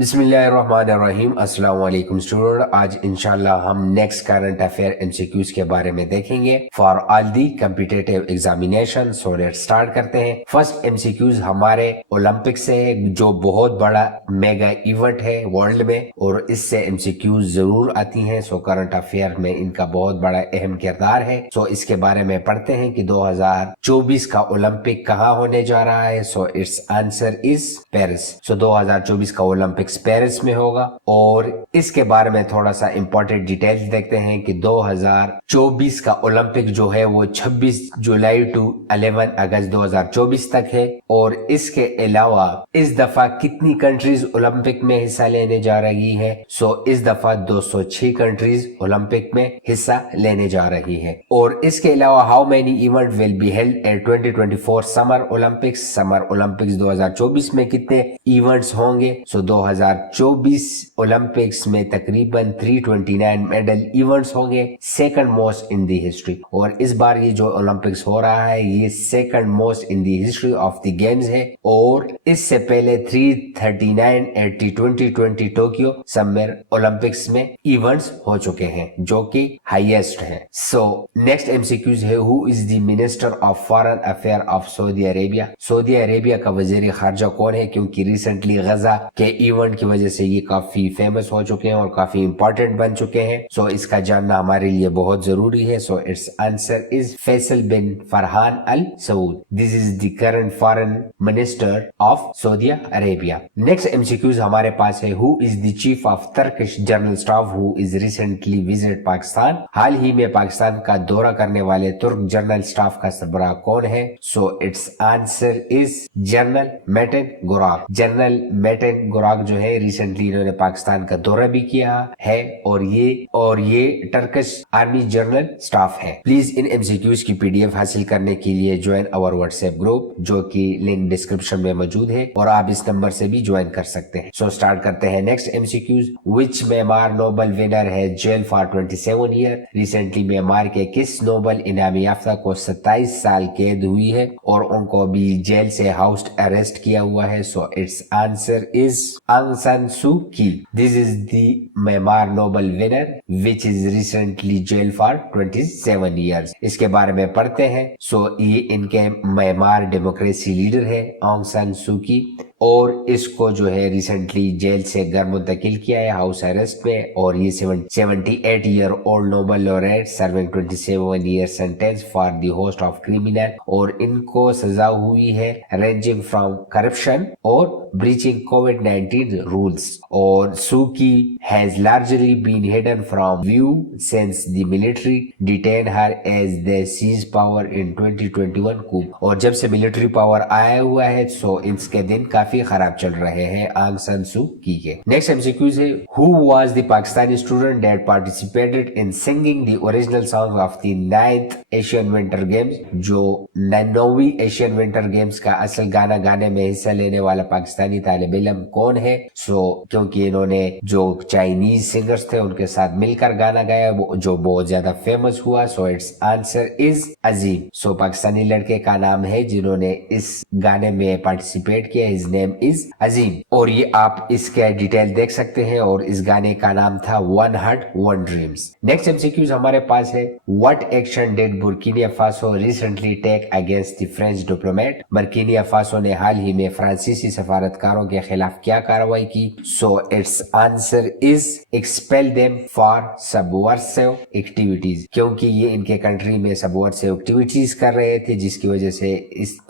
बिस्मिल्लाहिर्रहमानिर्रहीम। अस्सलाम वालेकुम स्टूडेंट। आज इंशाल्लाह हम नेक्स्ट करंट अफेयर एमसीक्यूज के बारे में देखेंगे for all the competitive examination. So let's start करते हैं। फर्स्ट एमसीक्यूज हमारे ओलंपिक से है, जो बहुत बड़ा मेगा इवेंट है वर्ल्ड में, और इससे एमसीक्यूज जरूर आती हैं। सो करंट अफेयर में इनका बहुत बड़ा अहम किरदार है। सो इसके बारे में पढ़ते हैं कि 2024 का ओलंपिक कहाँ होने जा रहा है। So it's answer is Paris. So 2024 का ओलंपिक पेरिस में होगा। और इसके बारे में थोड़ा सा इंपॉर्टेंट डिटेल्स देखते हैं कि 2024 का ओलंपिक जो है वो 26 जुलाई टू 11 अगस्त 2024 तक है। और इसके अलावा इस दफा कितनी कंट्रीज ओलंपिक में हिस्सा लेने जा रही है। सो इस दफा 206 कंट्रीज ओलंपिक में हिस्सा लेने जा रही है। और इसके अलावा how many event will be held at 2024 summer Olympics. Summer Olympics 2024 में कितने इवेंट्स होंगे। सो 2024 ओलंपिक्स में तकरीबन 329 मेडल इवेंट्स होंगे, second most in the history. और इस बार ये जो ओलंपिक्स हो रहा है ये second most in the history of the games है। और इससे पहले 339 एट 2020 टोक्यो समर ओलंपिक्स में इवेंट्स हो चुके हैं, जो कि हाईएस्ट है। सो नेक्स्ट एमसीक्यूज है, who is the minister of foreign affair of Saudi Arabia. Saudi Arabia का वजीर खारजा कौन है, क्योंकि रिसेंटली गजा के इवेंट की वजह से ये काफी फेमस हो चुके हैं और काफी इंपॉर्टेंट बन चुके हैं। सो इसका जानना हमारे लिए बहुत जरूरी है। So it's answer is Faisal bin Farhan Al Saud. This is the current foreign minister of Saudi Arabia. Next MCQs हमारे पास है, who is the chief of Turkish general staff who is recently visit Pakistan. हाल ही में पाकिस्तान का दौरा करने वाले तुर्क जनरल स्टाफ का सरबराह कौन है। So it's answer is General Metin Gurak. General Metin Gurak जो है रिसेंटली इन्होंने पाकिस्तान का दौरा भी किया है और ये टर्किश आर्मी जनरल स्टाफ है। प्लीज इन एमसीक्यूज की पीडीएफ हासिल करने के लिए ज्वाइन आवर व्हाट्सएप ग्रुप, जो कि लिंक डिस्क्रिप्शन में मौजूद है, और आप इस नंबर से भी ज्वाइन कर सकते हैं। सो स्टार्ट करते हैं next MCQs. Which Myanmar Nobel winner है jail for 27 year. Recently Myanmar के किस नोबेल इनामी याफ्ता को 27 साल कैद हुई है और उनको भी जेल से हाउस अरेस्ट किया हुआ है। सो इट्स आंसर इज आंग San Suu Kyi. This is the Myanmar Nobel winner which is recently jail for 27 years. इसके बारे में पढ़ते हैं। सो ये इनके म्यांमार डेमोक्रेसी लीडर है आंग सान सू की, और इसको जो है रिसेंटली जेल से घर मुंतकिल किया है हाउस अरेस्ट में। और ये 78 year old Nobel laureate serving 27 year sentence for the host of criminal, और इनको सजा हुई है रेंजिंग फ्रॉम करप्शन और breaching COVID-19 rules. और Suki has largely been hidden from view since the military detained her as they seized power in 2021 coup. और जब से मिलिट्री पावर आया हुआ है सो इसके दिन काफी खराब चल रहे हैं आंग सान सू की के। नेक्स्ट एमसीक्यूज है, who was the Pakistani student that participated in singing the original song of the 9th Asian Winter Games। जो 9वीं एशियन विंटर गेम्स का असल गाना गाने में हिस्सा लेने वाला पाकिस्तानी तालिब इल्म कौन है। सो क्योंकि इन्होंने जो चाइनीज सिंगर्स थे उनके साथ मिलकर गाना गाया जो बहुत ज्यादा फेमस हुआ। सो इट्स आंसर इज अजीम। सो पाकिस्तानी लड़के का नाम है जिन्होंने इस गाने में पार्टिसिपेट किया, हिज नेम इज अजीम। और ये आप इसके डिटेल देख सकते हैं, और इस गाने का नाम था one heart one dreams. Next MCQs हमारे पास है, what action did Burkina Faso recently take against the French diplomat. Burkina Faso ने हाल ही में फ्रांसीसी सफारतकारों के खिलाफ क्या कार्रवाई की। सो it's answer is expel them for subversive activities, क्योंकि ये इनके कंट्री में सबवर्सिव एक्टिविटीज कर रहे थे, जिसकी वजह से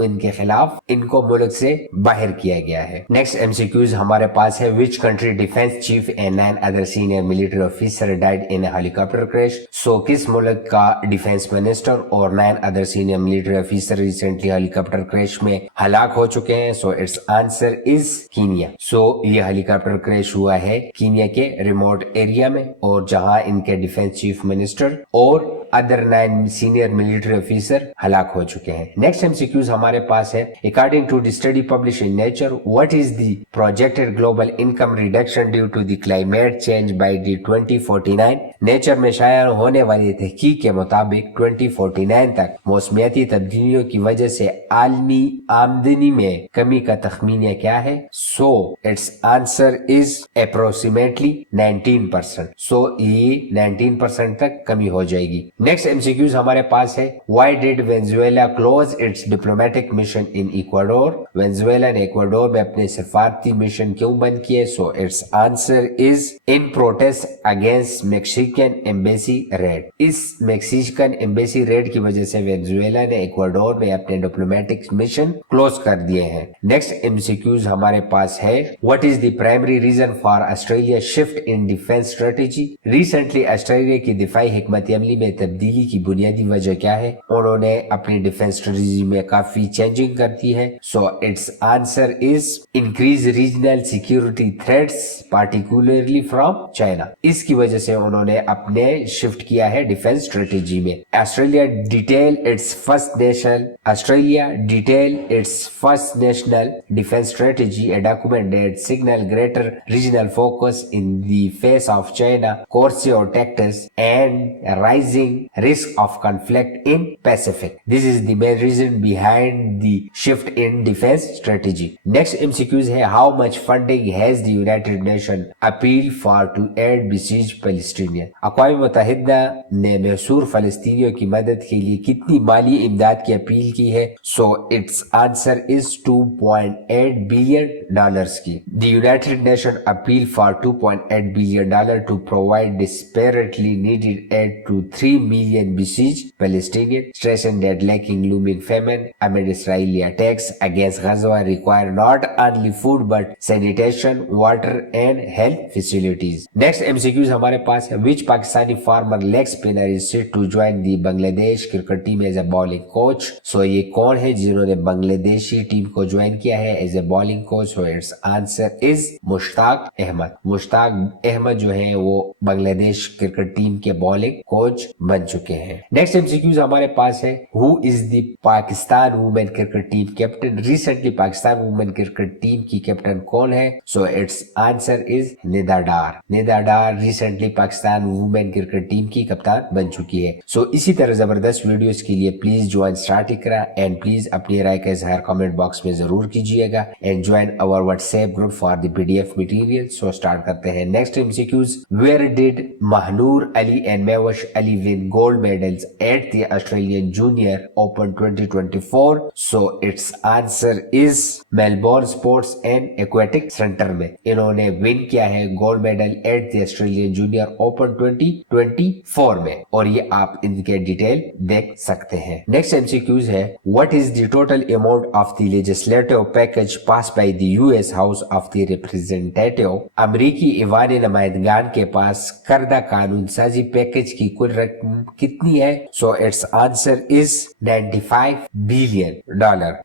इनके खिलाफ इनको मुल्क से बाहर किया गया है। नेक्स्ट एमसीक्यूज हमारे पास है, which country defence chief and 9 other senior military officer died in helicopter crash. So किस मुल्क का डिफेंस मिनिस्टर और 9 other senior military officer recently helicopter crash में हलाक हो चुके हैं। So it's answer is Kenya. सो ये हेलीकॉप्टर क्रैश हुआ है कीनिया के रिमोट एरिया में, और जहां इनके डिफेंस चीफ मिनिस्टर और अदर 9 सीनियर मिलिट्री ऑफिसर हलाक हो चुके हैं। नेक्स्ट एमसीक्यूज हमारे पास है, according to the study publish in Nature future? What is the projected global income reduction due to the climate change by the 2049? Nature में शाया होने वाली तहकीक के मुताबिक 2049 तक मौसमियाती तब्दीलियों की वजह से आलमी आमदनी में कमी का तखमीना क्या है? So its answer is approximately 19%. So ये 19% तक कमी हो जाएगी. नेक्स्ट एमसीक्यूज हमारे पास है, Why did Venezuela close its diplomatic mission in Ecuador? Venezuela ने इक्वाडोर में अपने सफारती मिशन क्यों बंद किए? So its answer is in protest against Mexican embassy raid. इस मेक्सिकन एम्बेसी रेड की वजह से वेनेजुएला ने इक्वाडोर में अपने डिप्लोमेटिक मिशन क्लोज कर दिए हैं. नेक्स्ट एमसीक्यूज हमारे पास है, What is the primary reason for Australia shift in defense strategy? Recently Australia की दिफाई हिकमत अमली में तब्दीली की बुनियादी वजह क्या है? उन्होंने अपनी डिफेंस स्ट्रेटजी में काफी चेंजिंग कर दी है. So it's answer is increase regional security threats particularly from China. इसकी वजह से उन्होंने अपने शिफ्ट किया है डिफेंस स्ट्रेटजी में. Australia detail it's first national defence strategy, a document that signal greater regional focus in the face of China coercive tactics and rising risk of conflict in Pacific. This is the main reason behind the shift in defense strategy. Next MCQs है, how much funding has the United Nations appealed for to aid besieged Palestinian? अक़वाम मुत्तहिदा ने महसूर फलस्तीनियों की मदद के लिए कितनी माली इमदाद की appeal की है? So its answer is $2.8 billion की. The United Nations appealed for $2.8 billion to provide desperately needed aid to 3 million besieged Palestinians stressing that lacking looming famine amid Israeli attacks against Gaza require not only food but sanitation, water and health facilities. Next MCQs हमारे पास है, which Pakistani former leg spinner is set to join the Bangladesh cricket team as a bowling coach? So ये कौन है जिन्होंने Bangladeshi team को join किया है as a bowling coach? So its answer is Mushtaq Ahmed. Mushtaq Ahmed जो है वो बांग्लादेश क्रिकेट टीम के बॉलिंग कोच बन चुके हैं. नेक्स्ट एमसीक्यूज हमारे पास है, who is the Pakistan women cricket team captain? Recently Pakistan women cricket team की कैप्टन कौन है? So it's answer is Nida Dar. Nida Dar recently Pakistan women cricket team की कप्तान बन चुकी है. सो इसी तरह जबरदस्त वीडियोस के लिए please join start Iqra and please अपनी राय का इजहार कमेंट बॉक्स में जरूर कीजिएगा and join our WhatsApp group for the PDF material. So start करते हैं. Next MCQs, where did Mahnoor Ali and Mehwish Ali win gold medals at the Australian Junior Open 2024? So its answer is Melbourne Sports and Aquatic Center में इन्होंने win किया है gold medal at the Australian junior open 2024 में और ये आप इनके डिटेल देख सकते हैं. नेक्स्ट एमसीक्यूज है, what is the total amount of the legislative package pass by the US house of the representative? अमरीकी ईवान नुमाइंदगान के पास करदा कानून साजी पैकेज की कुल रकम कितनी है? So its answer is $95 billion.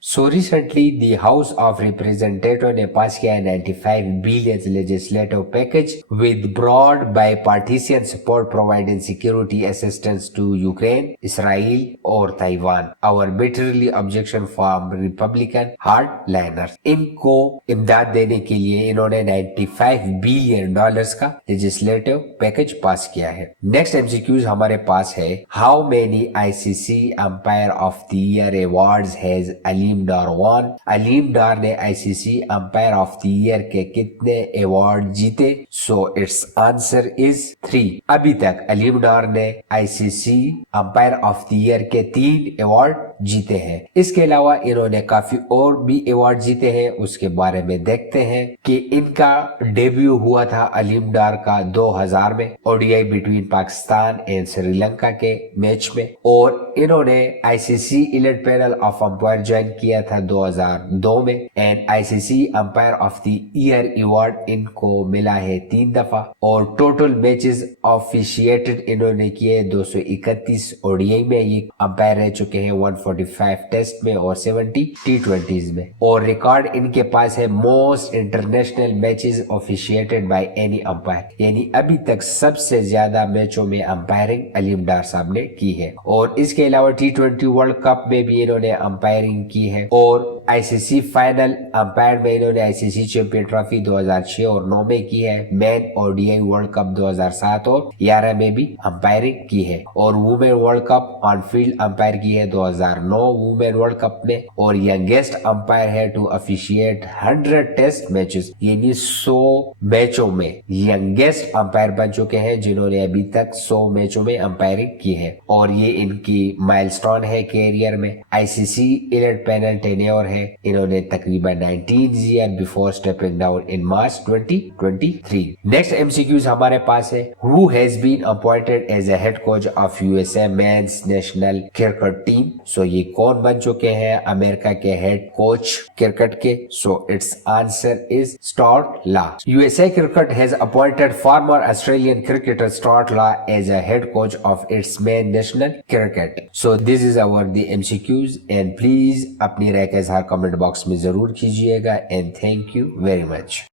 So recently the House of Representatives ने पास किया है 95 billion legislative package with broad bipartisan support providing security assistance to Ukraine, Israel और Taiwan. Our bitterly objection from Republican hardliners. इनको इमदाद देने के लिए इन्होंने $95 billion का legislative package पास किया है. Next MCQs हमारे पास है, how many ICC Umpire of the Year awards has Aleem Dar won? Aleem डार ने ICC Umpire of the Year के कितने अवार्ड जीते? So its answer is 3. अभी तक अलीम डार ने ICC Umpire of the Year के 3 अवार्ड जीते हैं. इसके अलावा इन्होंने काफी और भी अवार्ड जीते हैं. उसके बारे में देखते हैं कि इनका डेब्यू हुआ था अलीम डार का 2000 में ODI between Pakistan and Sri Lanka के मैच में और इन्होंने ICC elite panel of umpire join किया था 2002 में and ICC umpire of the year award इनको मिला है 3 दफा और टोटल मैचेस ऑफिशिएटेड इन्होंने किए 231 ओडीआई में ये अंपायर रह चुके हैं. 145 टेस्ट में और 70 T20s में, और रिकॉर्ड इनके पास है most international matches officiated by any umpire, यानी अभी तक सबसे ज्यादा मैचों में अंपायरिंग अलीम डार साहब ने की है। और इसके अलावा T20 वर्ल्ड कप में भी इन्होंने अंपायरिंग की है, और आईसीसी फाइनल अंपायर में इन्होंने आईसीसी चैंपियन ट्रॉफी 2006 और 9 में की है। मैन ओडीआई वर्ल्ड कप 2007 और 11 में भी अंपायरिंग की है, और women world cup on field umpire की है 2009 वुमेन वर्ल्ड कप में, और यंगेस्ट अंपायर है टू ऑफिशिएट 100 टेस्ट मैचेस, यानी 100 मैचों में यंगेस्ट अंपायर बन चुके हैं जिन्होंने अभी तक 100 मैचों में अंपायरिंग की है, और ये इनकी माइलस्टोन है कैरियर में। आईसीसी इलीट पैनल टेन्योर है, इन्होंने तकरीबन 19 year before stepping down in March 2023। Next MCQs हमारे पास है, who has been appointed as a head coach of USA men's national cricket team. सो ये कौन बन चुके हैं अमेरिका के हेड कोच क्रिकेट के? So it's answer is Stuart Law. USA cricket has appointed former Australian cricketer Stuart Law as a head coach of its main national cricket. So this is our the MCQs, and please अपनी राय का इजहार comment box में जरूर कीजिएगा, and thank you very much.